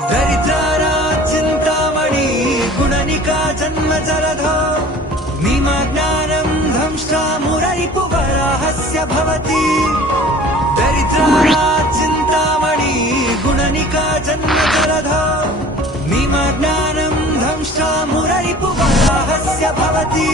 दरिद्रारा चिन्तामणि गुणनिका जन्म जलधो निमज्ञानं दंष्ट्रा मुररिपुवराहस्य भवति दरिद्रारा चिन्तामणि गुणनिका जन्म जलधो निमज्ञानं दंष्ट्रा मुररिपुवराहस्य भवति